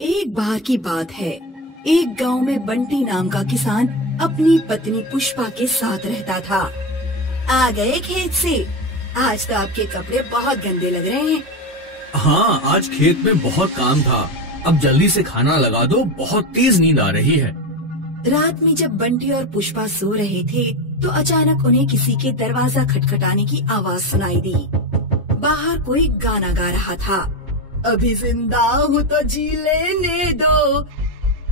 एक बार की बात है, एक गांव में बंटी नाम का किसान अपनी पत्नी पुष्पा के साथ रहता था। आ गए खेत से? आज तो आपके कपड़े बहुत गंदे लग रहे हैं। हाँ, आज खेत में बहुत काम था। अब जल्दी से खाना लगा दो, बहुत तेज नींद आ रही है। रात में जब बंटी और पुष्पा सो रहे थे तो अचानक उन्हें किसी के दरवाजा खटखटाने की आवाज सुनाई दी। बाहर कोई गाना गा रहा था। अभी जिंदा हूँ तो जी लेने दो,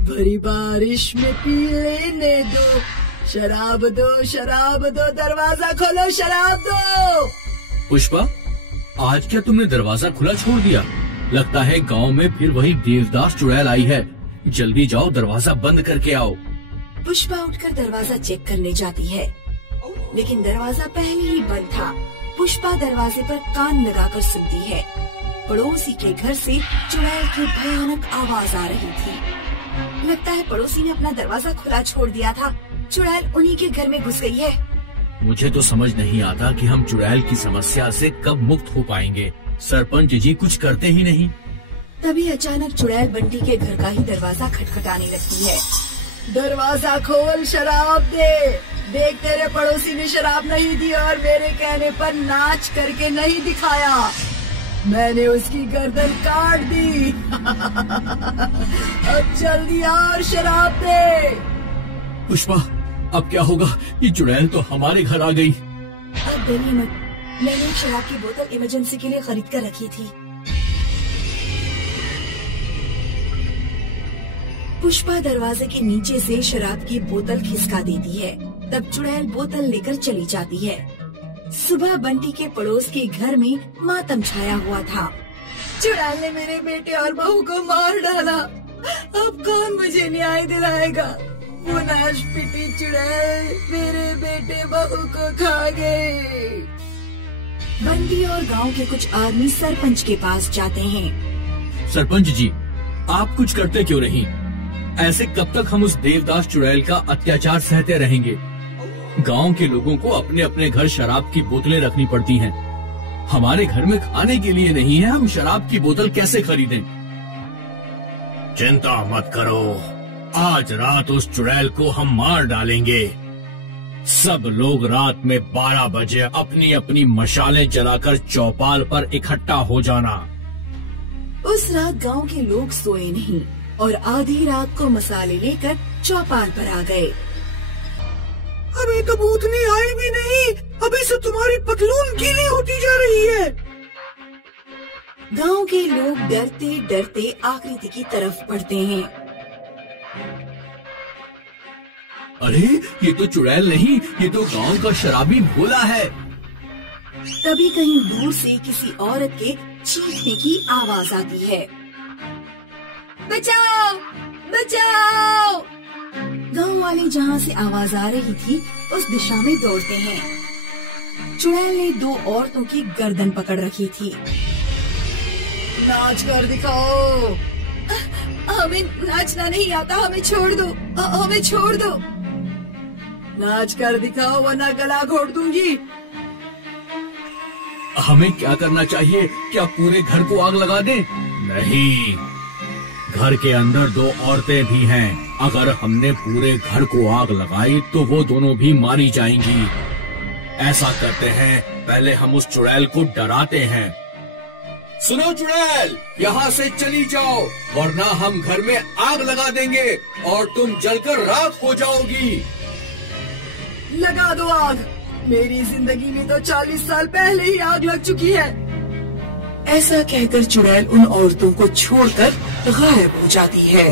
भरी बारिश में पी लेने दो, शराब दो, दरवाजा खोलो, शराब दो। पुष्पा, आज क्या तुमने दरवाजा खुला छोड़ दिया? लगता है गांव में फिर वही देवदास चुड़ैल आई है। जल्दी जाओ, दरवाजा बंद करके आओ। पुष्पा उठकर दरवाजा चेक करने जाती है, लेकिन दरवाजा पहले ही बंद था। पुष्पा दरवाजे पर कान लगाकर सुनती है। पड़ोसी के घर से चुड़ैल की भयानक आवाज आ रही थी। लगता है पड़ोसी ने अपना दरवाजा खुला छोड़ दिया था। चुड़ैल उन्हीं के घर में घुस गई है। मुझे तो समझ नहीं आता कि हम चुड़ैल की समस्या से कब मुक्त हो पाएंगे। सरपंच जी कुछ करते ही नहीं। तभी अचानक चुड़ैल बंटी के घर का ही दरवाजा खटखटाने लगती है। दरवाजा खोल, शराब दे। देख, तेरे पड़ोसी ने शराब नहीं दी और मेरे कहने पर नाच करके नहीं दिखाया। मैंने उसकी गर्दन काट दी। अब जल्दी आ और शराब दे। पुष्पा, अब क्या होगा? ये चुड़ैल तो हमारे घर आ गई। अब डरिए मत, मैंने एक शराब की बोतल इमरजेंसी के लिए खरीद कर रखी थी। पुष्पा दरवाजे के नीचे से शराब की बोतल खिसका देती है। तब चुड़ैल बोतल लेकर चली जाती है। सुबह बंटी के पड़ोस के घर में मातम छाया हुआ था। चुड़ैल ने मेरे बेटे और बहू को मार डाला। अब कौन मुझे न्याय दिलाएगा? वो नाश पिटी चुड़ैल मेरे बेटे बहू को खा गए। बंटी और गांव के कुछ आदमी सरपंच के पास जाते हैं। सरपंच जी, आप कुछ करते क्यों नहीं? ऐसे कब तक हम उस देवदास चुड़ैल का अत्याचार सहते रहेंगे? गांव के लोगों को अपने अपने घर शराब की बोतलें रखनी पड़ती हैं। हमारे घर में खाने के लिए नहीं है, हम शराब की बोतल कैसे खरीदें? चिंता मत करो, आज रात उस चुड़ैल को हम मार डालेंगे। सब लोग रात में 12 बजे अपनी अपनी मशालें जलाकर चौपाल पर इकट्ठा हो जाना। उस रात गांव के लोग सोए नहीं और आधी रात को मसाले लेकर चौपाल पर आ गए। अभी तो भूतनी आई भी नहीं, अभी से तुम्हारी पतलून गीली होती जा रही है। गांव के लोग डरते डरते आकृति की तरफ बढ़ते हैं। अरे, ये तो चुड़ैल नहीं, ये तो गांव का शराबी भोला है। तभी कहीं दूर से किसी औरत के चीखने की आवाज आती है। बचाओ, बचाओ! गांव वाले जहां से आवाज आ रही थी उस दिशा में दौड़ते हैं। चुड़ैल ने 2 औरतों की गर्दन पकड़ रखी थी। नाच कर दिखाओ। हमें नाचना नहीं आता, हमें छोड़ दो, हमें छोड़ दो। नाच कर दिखाओ वरना गला घोट दूंगी। हमें क्या करना चाहिए? क्या पूरे घर को आग लगा दें? नहीं, घर के अंदर 2 औरतें भी हैं। अगर हमने पूरे घर को आग लगाई तो वो दोनों भी मारी जाएंगी। ऐसा करते हैं, पहले हम उस चुड़ैल को डराते हैं। सुनो चुड़ैल, यहाँ से चली जाओ वरना हम घर में आग लगा देंगे और तुम जलकर राख हो जाओगी। लगा दो आग। मेरी जिंदगी में तो 40 साल पहले ही आग लग चुकी है। ऐसा कहकर चुड़ैल उन औरतों को छोड़कर गायब हो जाती है।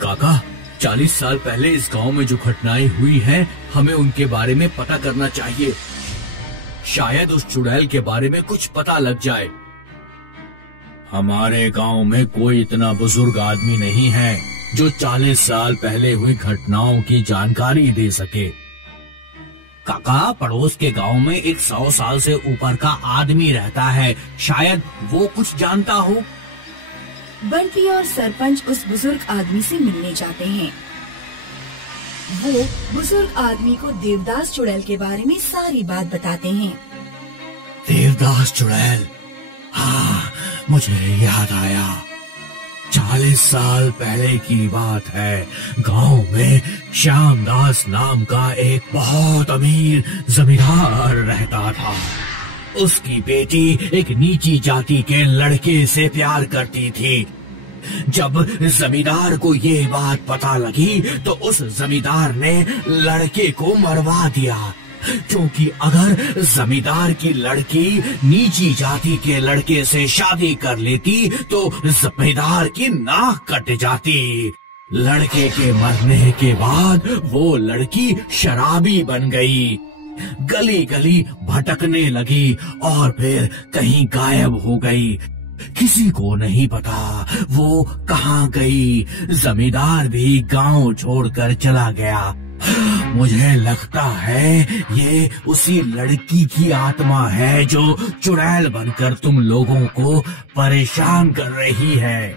काका, 40 साल पहले इस गांव में जो घटनाएं हुई हैं, हमें उनके बारे में पता करना चाहिए। शायद उस चुड़ैल के बारे में कुछ पता लग जाए। हमारे गांव में कोई इतना बुजुर्ग आदमी नहीं है जो 40 साल पहले हुई घटनाओं की जानकारी दे सके। काका, पड़ोस के गांव में एक 100 साल से ऊपर का आदमी रहता है, शायद वो कुछ जानता हो। बंटी और सरपंच उस बुजुर्ग आदमी से मिलने जाते हैं। वो बुजुर्ग आदमी को देवदास चुड़ैल के बारे में सारी बात बताते हैं। देवदास चुड़ैल, हाँ, मुझे याद आया। 40 साल पहले की बात है। गांव में श्यामदास नाम का एक बहुत अमीर जमींदार रहता था। उसकी बेटी एक नीची जाति के लड़के से प्यार करती थी। जब जमींदार को ये बात पता लगी तो उस जमींदार ने लड़के को मरवा दिया, क्योंकि अगर जमींदार की लड़की नीची जाति के लड़के से शादी कर लेती तो जमींदार की नाक कट जाती। लड़के के मरने के बाद वो लड़की शराबी बन गई, गली गली भटकने लगी और फिर कहीं गायब हो गई। किसी को नहीं पता वो कहाँ गई। जमींदार भी गांव छोड़कर चला गया। मुझे लगता है ये उसी लड़की की आत्मा है जो चुड़ैल बनकर तुम लोगों को परेशान कर रही है।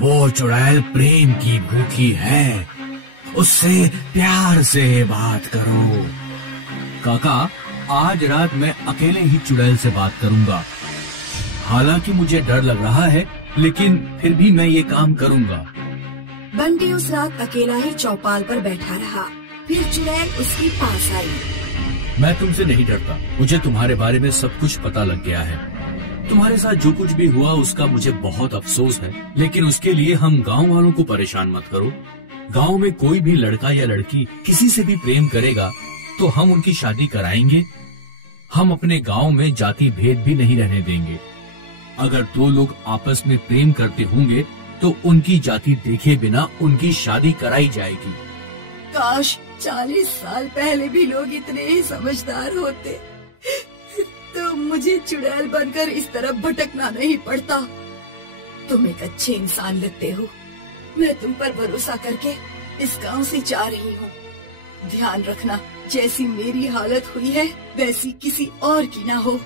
वो चुड़ैल प्रेम की भूखी है, उससे प्यार से बात करो। काका, आज रात मैं अकेले ही चुड़ैल से बात करूंगा। हालांकि मुझे डर लग रहा है, लेकिन फिर भी मैं ये काम करूंगा। बंटी उस रात अकेला ही चौपाल पर बैठा रहा। फिर चुड़ैल उसके पास आई। मैं तुमसे नहीं डरता, मुझे तुम्हारे बारे में सब कुछ पता लग गया है। तुम्हारे साथ जो कुछ भी हुआ उसका मुझे बहुत अफसोस है, लेकिन उसके लिए हम गांव वालों को परेशान मत करो। गांव में कोई भी लड़का या लड़की किसी से भी प्रेम करेगा तो हम उनकी शादी कराएंगे। हम अपने गांव में जाति भेद भी नहीं रहने देंगे। अगर दो लोग आपस में प्रेम करते होंगे तो उनकी जाति देखे बिना उनकी शादी कराई जाएगी। काश 40 साल पहले भी लोग इतने ही समझदार होते तो मुझे चुड़ैल बनकर इस तरफ भटकना नहीं पड़ता। तुम एक अच्छे इंसान लगते हो। मैं तुम पर भरोसा करके इस गांव से जा रही हूँ। ध्यान रखना, जैसी मेरी हालत हुई है वैसी किसी और की ना हो।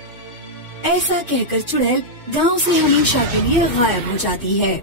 ऐसा कहकर चुड़ैल गांव से हमेशा के लिए गायब हो जाती है।